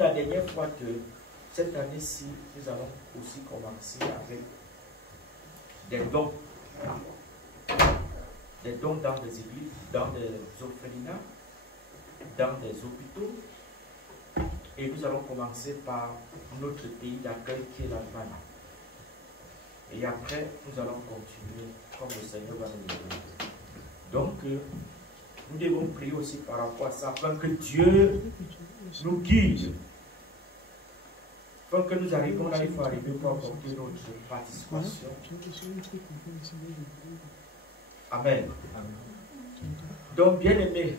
la dernière fois que cette année-ci, nous allons aussi commencer avec des dons. Des dons dans des églises, dans des orphelinats, dans des hôpitaux. Et nous allons commencer par notre pays d'accueil qui est l'Allemagne. Et après, nous allons continuer comme le Seigneur va nous aider. Donc, nous devons prier aussi par rapport à ça, afin que Dieu nous guide. Afin que nous arrivions là, il faut arriver pour apporter notre participation. Amen. Donc, bien aimé,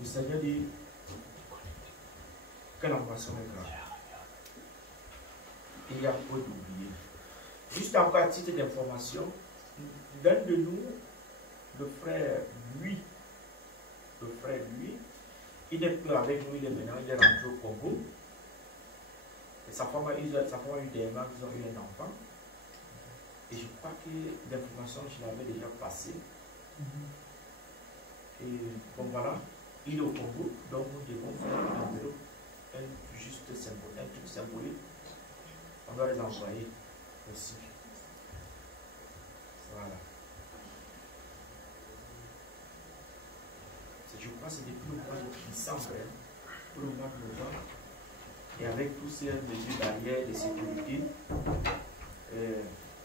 le Seigneur dit que la moisson est grande. Il y a peu d'oublier. Juste encore à titre d'information, l'un de nous, le frère lui, il n'est plus avec nous, il est maintenant, il est rentré au Congo. Et sa femme a eu des mains, ils ont eu un enfant. Et je crois que l'information, je l'avais déjà passée. Et bon voilà, il est au Congo, donc nous devons faire un enveloppe, un truc symbolique. On doit les envoyer aussi. Voilà. Je crois que c'est depuis le mois de décembre, pour le mois de novembre. Et avec tous ces mesures barrières de sécurité,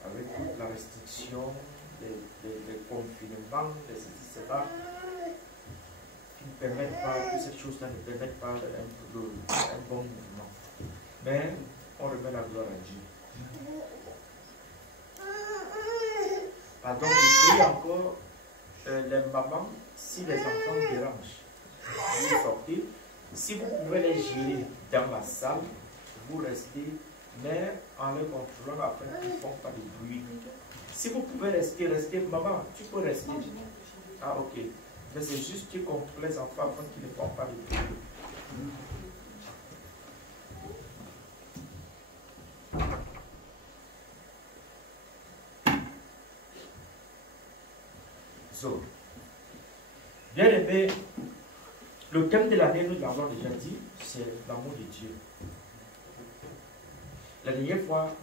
avec toute la restriction, les confinements, etc., qui ne permettent pas, que ces choses-là ne permettent pas un bon mouvement. Mais on remet la gloire à Dieu. Pardon, je prie encore les mamans, si les enfants dérangent, vous sortez. Si vous pouvez les gérer dans la salle, vous restez, mais en les contrôlant afin qu'ils ne font pas de bruit. Si vous pouvez rester, maman, tu peux rester. Ah, ok. Mais c'est juste que contrôler les enfants afin qu'ils ne font pas de bruit. So. Bien aimé, le thème de l'année, nous l'avons déjà dit, c'est l'amour de Dieu. La dernière fois,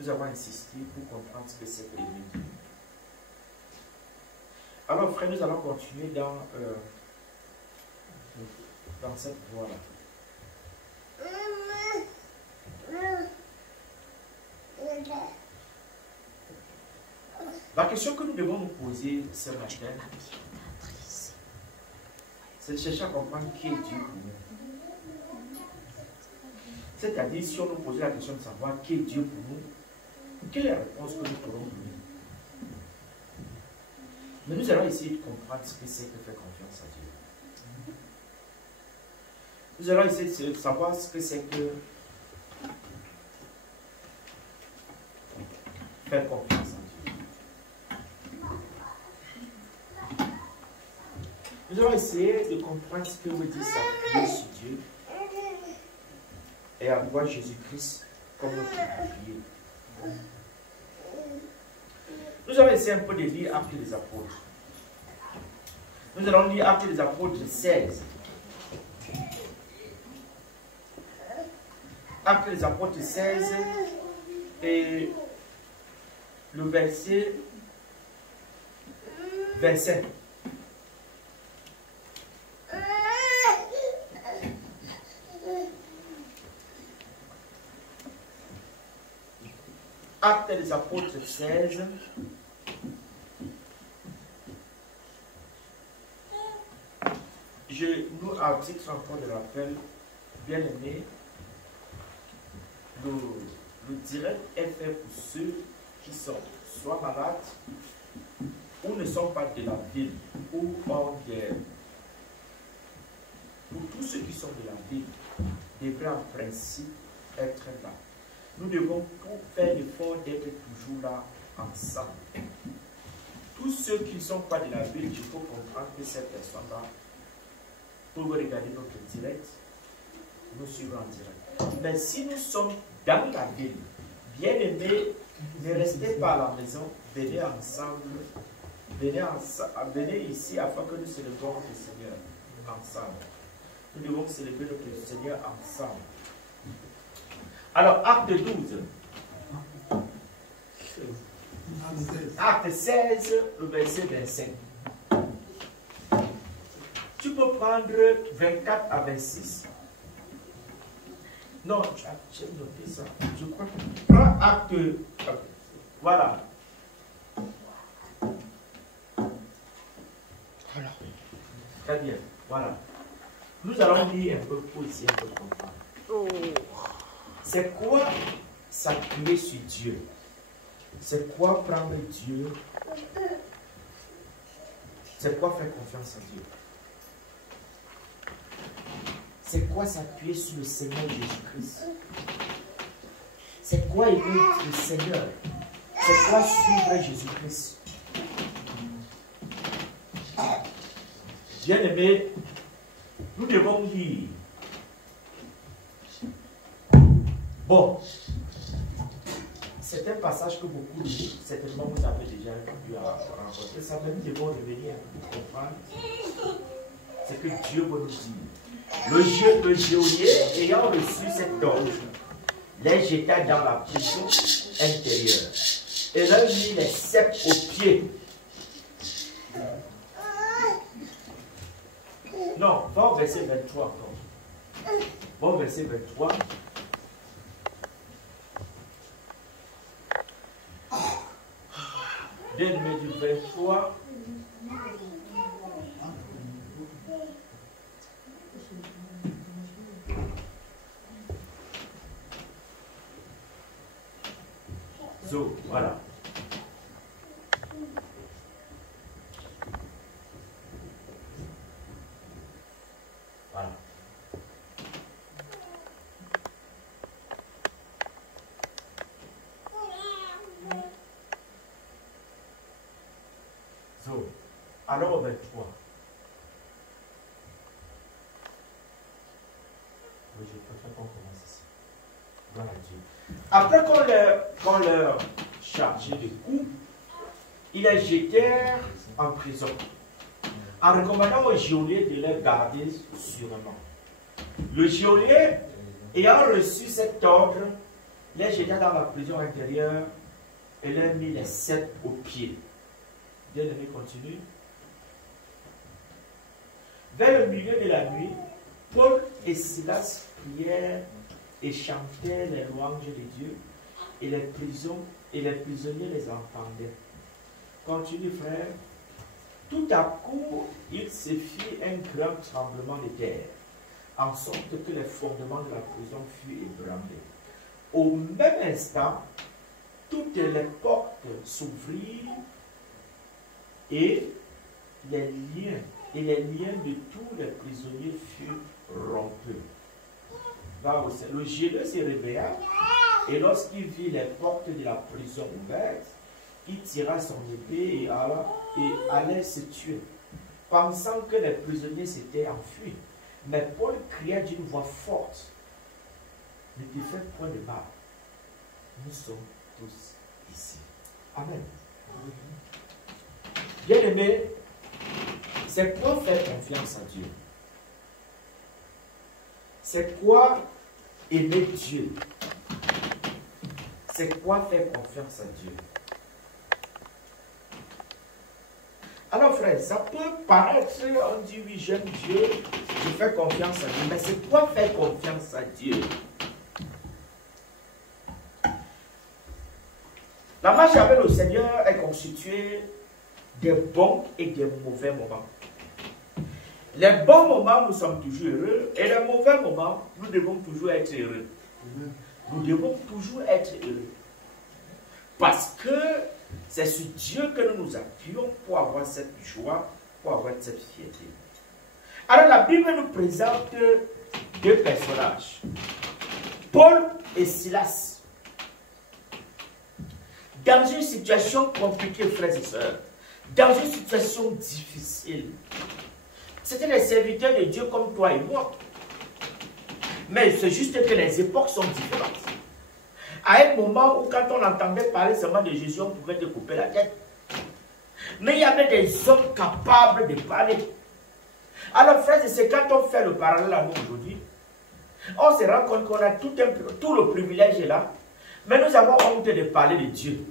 nous avons insisté pour comprendre ce que c'est que l'aimer. Alors, frère, nous allons continuer dans cette voie-là. La question que nous devons nous poser ce matin, c'est de chercher à comprendre qui est Dieu pour nous. C'est-à-dire, si on nous posait la question de savoir qui est Dieu pour nous, quelle est la réponse que nous pourrons donner? Mais nous allons essayer de comprendre ce que c'est que faire confiance à Dieu. Nous allons essayer de savoir ce que c'est que faire confiance à Dieu. Nous allons essayer de comprendre ce que veut dire s'appuyer sur Dieu et avoir Jésus-Christ comme notre bouclier. Nous allons essayer un peu de lire Actes des Apôtres. Nous allons lire Actes des Apôtres 16. Actes des Apôtres 16 et le verset 25. Actes des Apôtres 16. Nous, à titre encore de rappel, bien aimé, le direct est fait pour ceux qui sont soit malades ou ne sont pas de la ville ou hors guerre. Pour tous ceux qui sont de la ville, devraient en principe être là. Nous devons faire l'effort d'être toujours là ensemble. Tous ceux qui ne sont pas de la ville, il faut comprendre que ces personnes-là peuvent regarder notre direct, nous suivre en direct. Mais si nous sommes dans la ville, bien aimés, ne restez pas à la maison, venez ensemble, venez ici afin que nous célébrons le Seigneur ensemble. Nous devons célébrer notre Seigneur ensemble. Alors, acte 12. Acte 16, le verset 25. Tu peux prendre 24 à 26. Non, j'ai noté ça. Je crois. Prends acte. Voilà. Très bien. Voilà. Nous allons lire un peu pour ici, un peu comprendre. C'est quoi s'appuyer sur Dieu? C'est quoi prendre Dieu? C'est quoi faire confiance à Dieu? C'est quoi s'appuyer sur le Seigneur Jésus-Christ? C'est quoi aimer le Seigneur? C'est quoi suivre Jésus-Christ? Bien-aimés, nous devons lire. Bon, c'est un passage que beaucoup de vous, certainement vous avez déjà eu à rencontrer. Ça veut dire qu'on revenir pour comprendre ce que Dieu veut nous dire. Le geôlier, ayant reçu cette ordre, les jeta dans la prison intérieure et leur mit les ceps aux pieds. Non, va au verset 23 encore. Va au verset 23. Bien-aimé du 23. So, voilà. Voilà. So, alors au 23. Oui, je préfère qu'on commence ici. Voilà Dieu. Après qu'on leur chargé de coups, ils les jetèrent en prison, en recommandant au geôlier de les garder sûrement. Le geôlier, ayant reçu cet ordre, les jeta dans la prison intérieure et leur mit les ceps aux pieds. Bien-aimé, continue. Vers le milieu de la nuit, Paul et Silas prièrent et chantaient les louanges de Dieu, et les prisonniers les entendaient. Continue, frère. Tout à coup, il se fit un grand tremblement de terre, en sorte que les fondements de la prison furent ébranlés. Au même instant, toutes les portes s'ouvrirent et les liens de tous les prisonniers furent rompus. Le geôlier se réveilla et lorsqu'il vit les portes de la prison ouvertes, il tira son épée et allait se tuer, pensant que les prisonniers s'étaient enfuis. Mais Paul cria d'une voix forte: ne te fais point de mal, nous sommes tous ici. Amen. Bien-aimé, c'est quoi faire confiance à Dieu? C'est quoi aimer Dieu? C'est quoi faire confiance à Dieu? Alors frère, ça peut paraître, on dit oui, j'aime Dieu, je fais confiance à Dieu, mais c'est quoi faire confiance à Dieu? La marche avec le Seigneur est constituée des bons et des mauvais moments. Les bons moments, nous sommes toujours heureux, et les mauvais moments, nous devons toujours être heureux. Nous devons toujours être heureux. Parce que c'est sur Dieu que nous nous appuyons pour avoir cette joie, pour avoir cette fierté. Alors la Bible nous présente deux personnages, Paul et Silas. Dans une situation compliquée, frères et sœurs, dans une situation difficile. C'était les serviteurs de Dieu comme toi et moi. Mais c'est juste que les époques sont différentes. À un moment où quand on entendait parler seulement de Jésus, on pouvait te couper la tête. Mais il y avait des hommes capables de parler. Alors, frères et sœurs, quand on fait le parallèle à nous aujourd'hui, on se rend compte qu'on a tout le privilège est là, mais nous avons honte de parler de Dieu.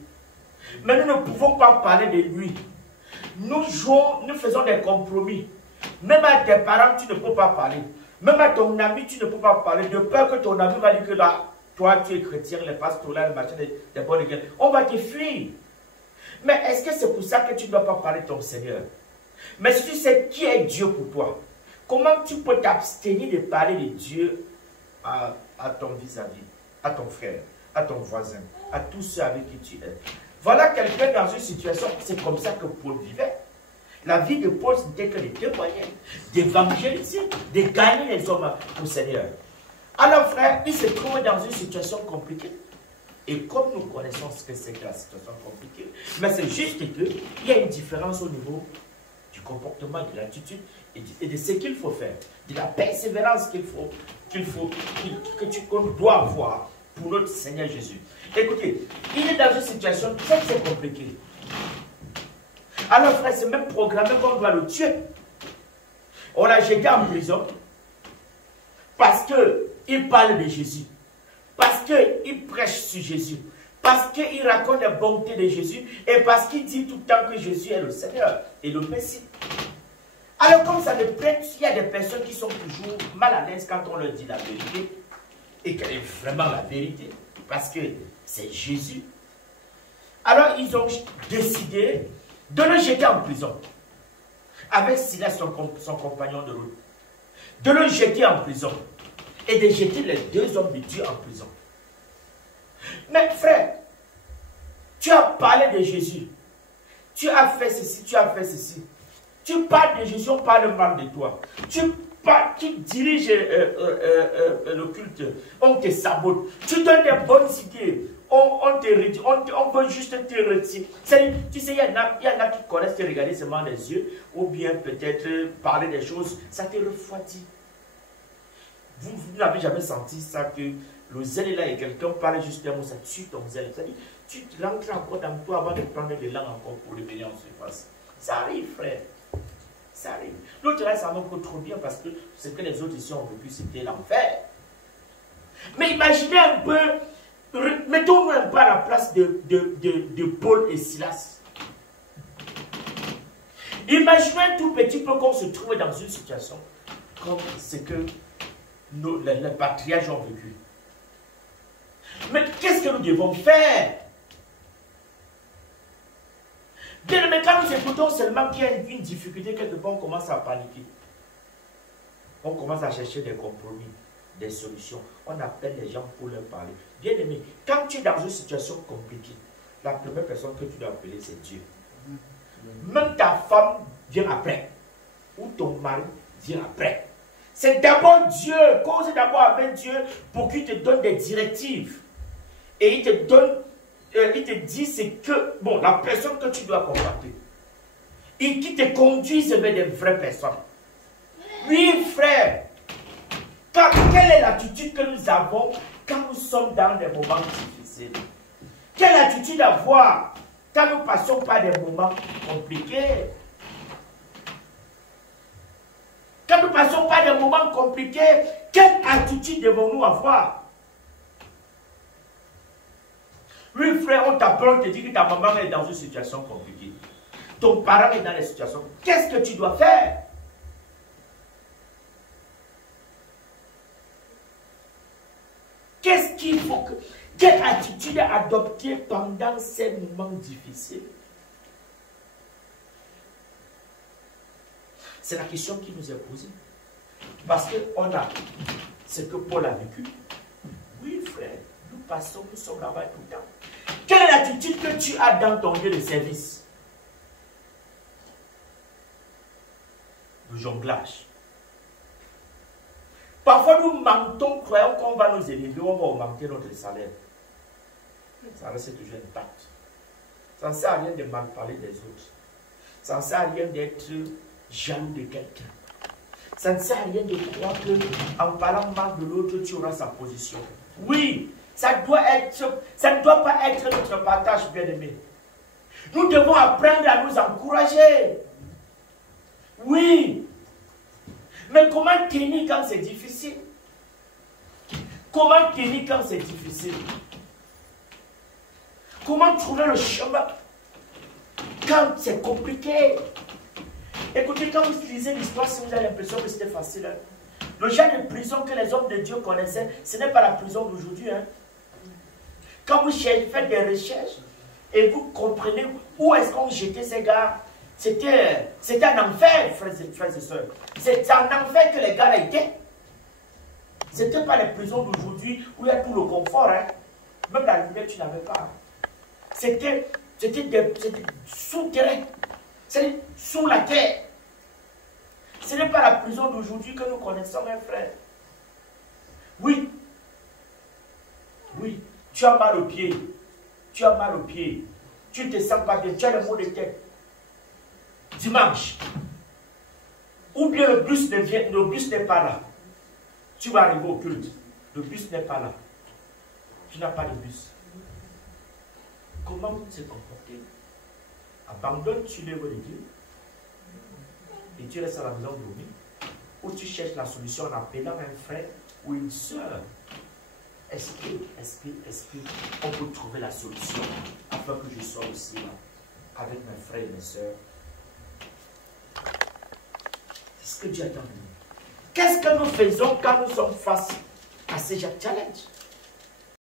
Mais nous ne pouvons pas parler de lui. Nous jouons, nous faisons des compromis. Même à tes parents, tu ne peux pas parler. Même à ton ami, tu ne peux pas parler. De peur que ton ami va dire que là, toi, tu es chrétien, les pasteurs là, le machin, des bonnes guerres. On va te fuir. Mais est-ce que c'est pour ça que tu ne dois pas parler de ton Seigneur? Mais si tu sais qui est Dieu pour toi, comment tu peux t'abstenir de parler de Dieu à ton vis-à-vis, à ton frère, à ton voisin, à tous ceux avec qui tu es? Voilà quelqu'un dans une situation, c'est comme ça que Paul vivait. La vie de Paul, c'était que de témoigner, d'évangéliser, de gagner les hommes au Seigneur. Alors frère, il se trouve dans une situation compliquée. Et comme nous connaissons ce que c'est que la situation compliquée, mais c'est juste qu'il y a une différence au niveau du comportement, de l'attitude et de ce qu'il faut faire, de la persévérance qu'on doit avoir pour notre Seigneur Jésus. Écoutez, il est dans une situation très très compliquée. Alors frère, c'est même programmé qu'on doit le tuer. On l'a jeté en prison parce qu'il parle de Jésus, parce qu'il prêche sur Jésus, parce qu'il raconte les bontés de Jésus et parce qu'il dit tout le temps que Jésus est le Seigneur et le Messie. Alors comme ça ne prête, il y a des personnes qui sont toujours mal à l'aise quand on leur dit la vérité et qu'elle est vraiment la vérité parce que c'est Jésus. Alors ils ont décidé de le jeter en prison avec Silas, son compagnon de route, de le jeter en prison et de jeter les deux hommes de Dieu en prison. Mais frère, tu as parlé de Jésus, tu as fait ceci, tu as fait ceci, tu parles de Jésus, on parle mal de toi, tu diriges le culte, on te sabote, tu donnes des bonnes idées, on veut juste te retirer. Tu sais, il y en a qui connaissent te regarder seulement les yeux, ou bien peut-être parler des choses, ça te refroidit. Vous n'avez jamais senti ça, que le zèle est là et quelqu'un parle juste un mot, ça tue ton zèle. C'est-à-dire, tu l'entres encore dans toi avant de prendre de l'élan encore pour le venir en surface. Ça arrive, frère. Ça arrive. L'autre là, ça va encore trop bien parce que ce que les autres ici ont vécu, c'était l'enfer. Mais imaginez un peu, mettons-nous un peu à la place de Paul et Silas. Imaginez un tout petit peu qu'on se trouve dans une situation comme ce que les patriarches ont vécu. Mais qu'est-ce que nous devons faire? Bien, mais quand nous écoutons seulement qu'il y a une difficulté, quelque part on commence à paniquer. On commence à chercher des compromis, des solutions. On appelle les gens pour leur parler. Bien aimé, quand tu es dans une situation compliquée, la première personne que tu dois appeler, c'est Dieu. Même ta femme vient après. Ou ton mari vient après. C'est d'abord Dieu. Cause d'abord avec Dieu pour qu'il te donne des directives. Et il te dit c'est que, bon, la personne que tu dois contacter. Et qui te conduise vers des vraies personnes. Oui, frère. Quelle est l'attitude que nous avons quand nous sommes dans des moments difficiles? Quelle attitude avoir quand nous passons par des moments compliqués? Quand nous passons par des moments compliqués, quelle attitude devons-nous avoir? Oui, frère, on t'apprend, on te dit que ta maman est dans une situation compliquée. Ton parent est dans une situation. Qu'est-ce que tu dois faire? Qu'est-ce qu'il faut que... Quelle attitude adopter pendant ces moments difficiles? C'est la question qui nous est posée. Parce qu'on a ce que Paul a vécu. Oui, frère, nous passons, nous sommes là-bas tout le temps. Quelle est l'attitude que tu as dans ton lieu de service? Le jonglage. Parfois, nous mentons, croyons qu'on va nous élever, on va augmenter notre salaire. Ça reste toujours intact. Ça ne sert à rien de mal parler des autres. Ça ne sert à rien d'être jaloux de quelqu'un. Ça ne sert à rien de croire qu'en parlant mal de l'autre, tu auras sa position. Oui, ça ne doit pas être notre partage, bien-aimé. Nous devons apprendre à nous encourager. Oui. Mais comment tenir quand c'est difficile? Comment tenir quand c'est difficile? Comment trouver le chemin quand c'est compliqué? Écoutez, quand vous lisez l'histoire, si vous avez l'impression que c'était facile, hein, le genre de prison que les hommes de Dieu connaissaient, ce n'est pas la prison d'aujourd'hui. Hein. Quand vous faites des recherches et vous comprenez où est-ce qu'on jetait ces gars, c'était un enfer, frères et sœurs. C'est un enfer que les gars étaient. Ce n'était pas les prisons d'aujourd'hui où il y a tout le confort. Hein. Même la lumière, tu n'avais pas. C'était souterrain. C'est sous la terre. Ce n'est pas la prison d'aujourd'hui que nous connaissons, mes frères. Oui. Oui. Tu as mal au pied. Tu as mal au pied. Tu ne te sens pas bien. Tu as le maux de tête. Dimanche. Ou bien le bus n'est pas là. Tu vas arriver au culte. Le bus n'est pas là. Tu n'as pas de bus. Comment vous se comportez? Abandonnes-tu l'œuvre de Dieu et tu restes à la maison dormir, ou tu cherches la solution en appelant un frère ou une soeur? Est-ce qu'on peut trouver la solution afin que je sois aussi là avec mes frères et mes soeurs? C'est ce que Dieu attend de nous. Qu'est-ce que nous faisons quand nous sommes face à ces challenges?